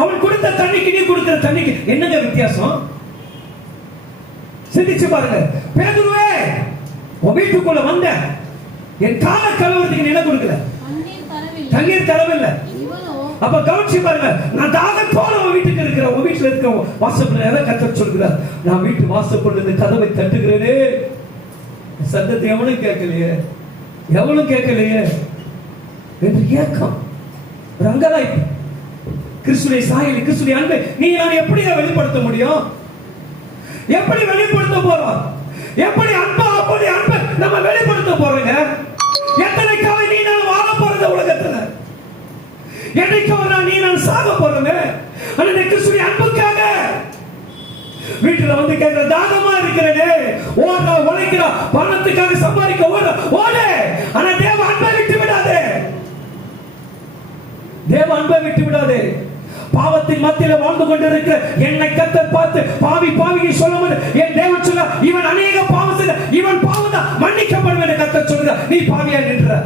அவன் கொடுத்த தண்ணிக்கு நீ கொடுக்கிற தண்ணிக்கு என்னங்க வித்தியாசம்? சிந்திச்சு பாருங்க. பேதுருவே, உன் வீட்டுக்குள்ள வந்த என் கால கழுவுறதுக்கு நீ என்ன கொடுக்கல? தண்ணீர் தரவில்லை. அப்ப கவனிச்சு பாருங்க. நான் தாகத்தோட உன் வீட்டுக்கு இருக்கிறேன், உன் வீட்டுல இருக்க வாசப்பட எதை கர்த்தர் சொல்கிறார்? நான் வீட்டு வாசப்பட கதவை தட்டுகிறேனே, சத்தத்தை எவனும் கேட்கலையே, எவனும் கேட்கலையே என்று ஏக்கம், ரங்கலாய்ப்பு. கிறிஸ்துவை சாயல், கிறிஸ்துவை அன்பை நீ நான் எப்படி வெளிப்படுத்த முடியும்? எப்படி வெளிப்படுத்த போறோம்? எப்படி அன்பா அப்படி அன்பை நம்ம வெளிப்படுத்த போறோங்க? எத்தனை காலை நீ நான் வாழ போறது உலகத்துல? என்னைக்கு ஒரு நாள் நீ நான் சாக போறோங்க. அந்த கிறிஸ்துவை அன்புக்காக வீட்டுல வந்து கேட்கிற தாகமா இருக்கிறேனே, ஓடுறா உழைக்கிறா, பணத்துக்காக சம்பாதிக்க ஓடு. ஆனா தேவ அன்பை விட்டு விடாதே, தேவ அன்பை விட்டு விடாதே. பாவத்தின் மத்தியில வாழ்ந்து கொண்டிருக்கிற என்னை கர்த்தர் பார்த்து பாவி பாவியை சொல்லும்போது என் தேவன் சொல்ல, இவன் அநேக பாவம் செய்த, இவன் பாவம் தான் மன்னிக்கப்படும் என்று கர்த்தர் சொல்லுகிறார். நீ பாவியா நின்ற